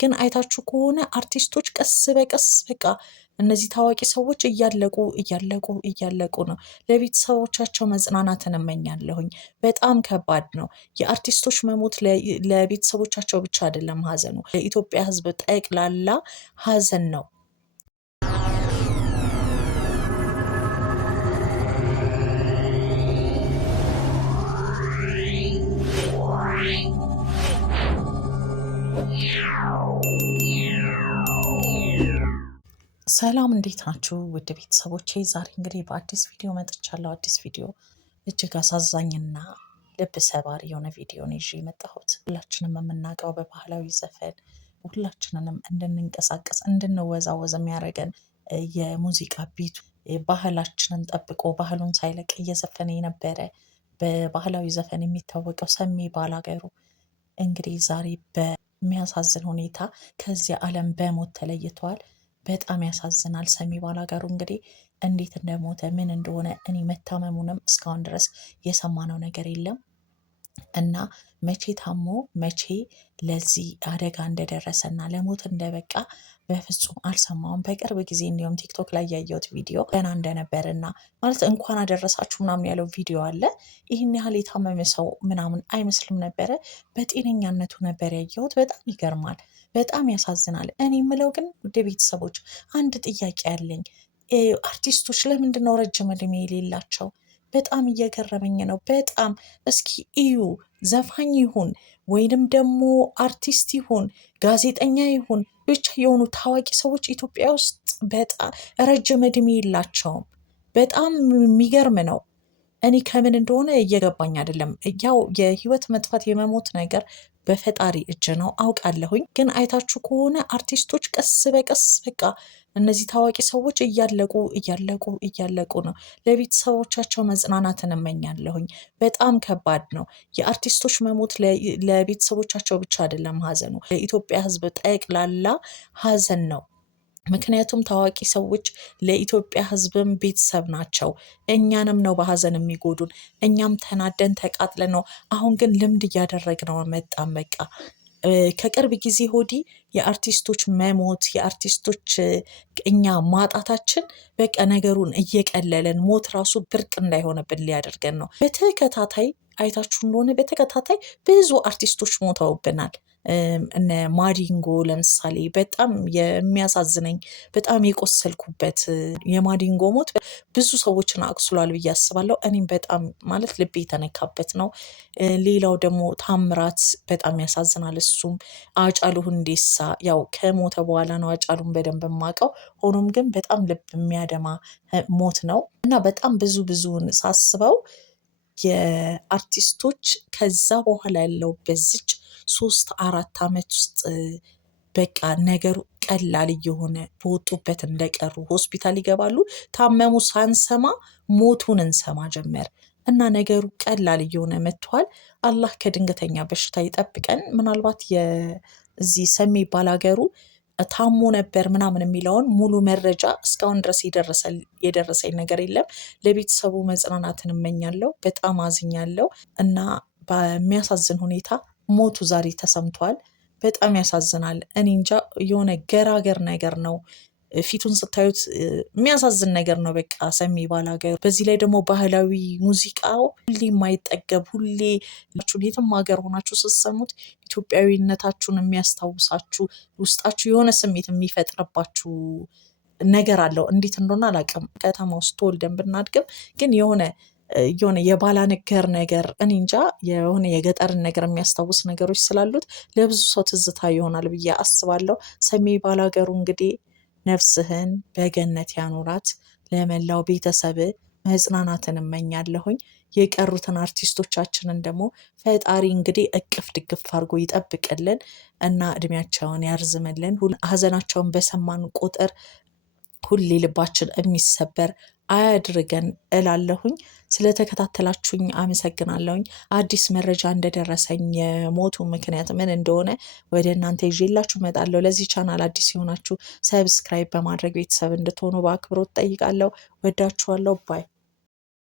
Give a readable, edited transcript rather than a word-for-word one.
ግን አይታችሁ ከሆነ አርቲስቶች ቀስ በቀስ በቃ እነዚህ ታዋቂ ሰዎች እያለቁ ነው። ለቤተሰቦቻቸው መጽናናትን እመኛለሁኝ። በጣም ከባድ ነው። የአርቲስቶች መሞት ለቤተሰቦቻቸው ብቻ አይደለም ሀዘኑ፣ ለኢትዮጵያ ሕዝብ ጠቅላላ ሀዘን ነው። ሰላም እንዴት ናችሁ ውድ ቤተሰቦቼ? ዛሬ እንግዲህ በአዲስ ቪዲዮ መጥቻለሁ። አዲስ ቪዲዮ እጅግ አሳዛኝና ልብ ሰባሪ የሆነ ቪዲዮ ነው ይዤ የመጣሁት። ሁላችንም የምናውቀው በባህላዊ ዘፈን ሁላችንንም እንድንንቀሳቀስ እንድንወዛወዝ የሚያደርገን የሙዚቃ ቤቱ ባህላችንን ጠብቆ ባህሉን ሳይለቅ እየዘፈነ የነበረ በባህላዊ ዘፈን የሚታወቀው ሰሜ ባላገሩ እንግዲህ ዛሬ በሚያሳዝን ሁኔታ ከዚህ ዓለም በሞት ተለይተዋል። በጣም ያሳዝናል። ሰሜ ባላገሩ እንግዲህ እንዴት እንደሞተ ምን እንደሆነ እኔ መታመሙንም እስካሁን ድረስ የሰማነው ነገር የለም እና መቼ ታሞ መቼ ለዚህ አደጋ እንደደረሰና ለሞት እንደበቃ በፍጹም አልሰማውም። በቅርብ ጊዜ እንዲሁም ቲክቶክ ላይ ያየሁት ቪዲዮ ገና እንደነበር እና ማለት እንኳን አደረሳችሁ ምናምን ያለው ቪዲዮ አለ። ይህን ያህል የታመመ ሰው ምናምን አይመስልም ነበረ። በጤነኛነቱ ነበር ያየሁት። በጣም ይገርማል። በጣም ያሳዝናል። እኔ የምለው ግን ውድ ቤተሰቦች አንድ ጥያቄ አለኝ። አርቲስቶች ለምንድን ነው ረጅም እድሜ የሌላቸው? በጣም እየገረመኝ ነው። በጣም እስኪ እዩ፣ ዘፋኝ ይሁን ወይንም ደግሞ አርቲስት ይሁን ጋዜጠኛ ይሁን ብቻ የሆኑ ታዋቂ ሰዎች ኢትዮጵያ ውስጥ በጣም ረጅም እድሜ የላቸውም። በጣም የሚገርም ነው። እኔ ከምን እንደሆነ እየገባኝ አይደለም። ያው የህይወት መጥፋት የመሞት ነገር በፈጣሪ እጅ ነው አውቃለሁኝ። ግን አይታችሁ ከሆነ አርቲስቶች ቀስ በቀስ በቃ እነዚህ ታዋቂ ሰዎች እያለቁ ነው። ለቤተሰቦቻቸው መጽናናትን እመኛለሁኝ። በጣም ከባድ ነው። የአርቲስቶች መሞት ለቤተሰቦቻቸው ብቻ አይደለም ሀዘኑ፣ ለኢትዮጵያ ሕዝብ ጠቅላላ ሀዘን ነው። ምክንያቱም ታዋቂ ሰዎች ለኢትዮጵያ ሕዝብም ቤተሰብ ናቸው። እኛንም ነው በሀዘን የሚጎዱን። እኛም ተናደን ተቃጥለን ነው። አሁን ግን ልምድ እያደረግነው መጣን። በቃ ከቅርብ ጊዜ ወዲህ የአርቲስቶች መሞት የአርቲስቶች እኛ ማጣታችን በቃ ነገሩን እየቀለለን ሞት ራሱ ብርቅ እንዳይሆንብን ሊያደርገን ነው። በተከታታይ አይታችሁ እንደሆነ በተከታታይ ብዙ አርቲስቶች ሞተውብናል። እነ ማዲንጎ ለምሳሌ በጣም የሚያሳዝነኝ በጣም የቆሰልኩበት የማዲንጎ ሞት ብዙ ሰዎችን አቁስሏል ብዬ አስባለሁ። እኔም በጣም ማለት ልቤ የተነካበት ነው። ሌላው ደግሞ ታምራት በጣም ያሳዝናል። እሱም አጫሉ ሁንዴሳ ያው ከሞተ በኋላ ነው አጫሉን በደንብ የማውቀው። ሆኖም ግን በጣም ልብ የሚያደማ ሞት ነው እና በጣም ብዙውን ሳስበው የአርቲስቶች ከዛ በኋላ ያለው በዚች 3-4 ዓመት ውስጥ በቃ ነገሩ ቀላል እየሆነ በወጡበት እንደቀሩ ሆስፒታል ይገባሉ። ታመሙ ሳንሰማ ሞቱን እንሰማ ጀመር እና ነገሩ ቀላል እየሆነ መጥቷል። አላህ ከድንገተኛ በሽታ ይጠብቀን። ምናልባት የዚህ ሰሜ ባላገሩ ታሞ ነበር ምናምን የሚለውን ሙሉ መረጃ እስካሁን ድረስ የደረሰኝ ነገር የለም። ለቤተሰቡ መጽናናትን እመኛለሁ። በጣም አዝኛለሁ እና በሚያሳዝን ሁኔታ ሞቱ ዛሬ ተሰምቷል። በጣም ያሳዝናል። እኔ እንጃ የሆነ ገራገር ነገር ነው። ፊቱን ስታዩት የሚያሳዝን ነገር ነው። በቃ ሰሜ ባላገሩ። በዚህ ላይ ደግሞ ባህላዊ ሙዚቃው ሁሌ የማይጠገብ ሁሌ የትም ሀገር ሆናችሁ ስትሰሙት ኢትዮጵያዊነታችሁን የሚያስታውሳችሁ ውስጣችሁ የሆነ ስሜት የሚፈጥርባችሁ ነገር አለው። እንዴት እንደሆነ አላውቅም። ከተማ ውስጥ ተወልደን ብናድግም ግን የሆነ የባላንገር ነገር እኔ እንጃ የሆነ የገጠርን ነገር የሚያስታውስ ነገሮች ስላሉት ለብዙ ሰው ትዝታ ይሆናል ብዬ አስባለሁ። ሰሜ ባላገሩ እንግዲህ ነፍስህን በገነት ያኖራት። ለመላው ቤተሰብ መጽናናትን እመኛለሁኝ። የቀሩትን አርቲስቶቻችንን ደግሞ ፈጣሪ እንግዲህ እቅፍ ድግፍ አድርጎ ይጠብቅልን እና እድሜያቸውን ያርዝምልን። ሀዘናቸውን በሰማን ቁጥር ሁሌ ልባችን የሚሰበር አያድርገን እላለሁኝ። ስለተከታተላችሁኝ አመሰግናለሁኝ። አዲስ መረጃ እንደደረሰኝ የሞቱ ምክንያት ምን እንደሆነ ወደ እናንተ ይዤላችሁ እመጣለሁ። ለዚህ ቻናል አዲስ የሆናችሁ ሰብስክራይብ በማድረግ ቤተሰብ እንድትሆኑ በአክብሮት ጠይቃለሁ። ወዳችኋለሁ። ባይ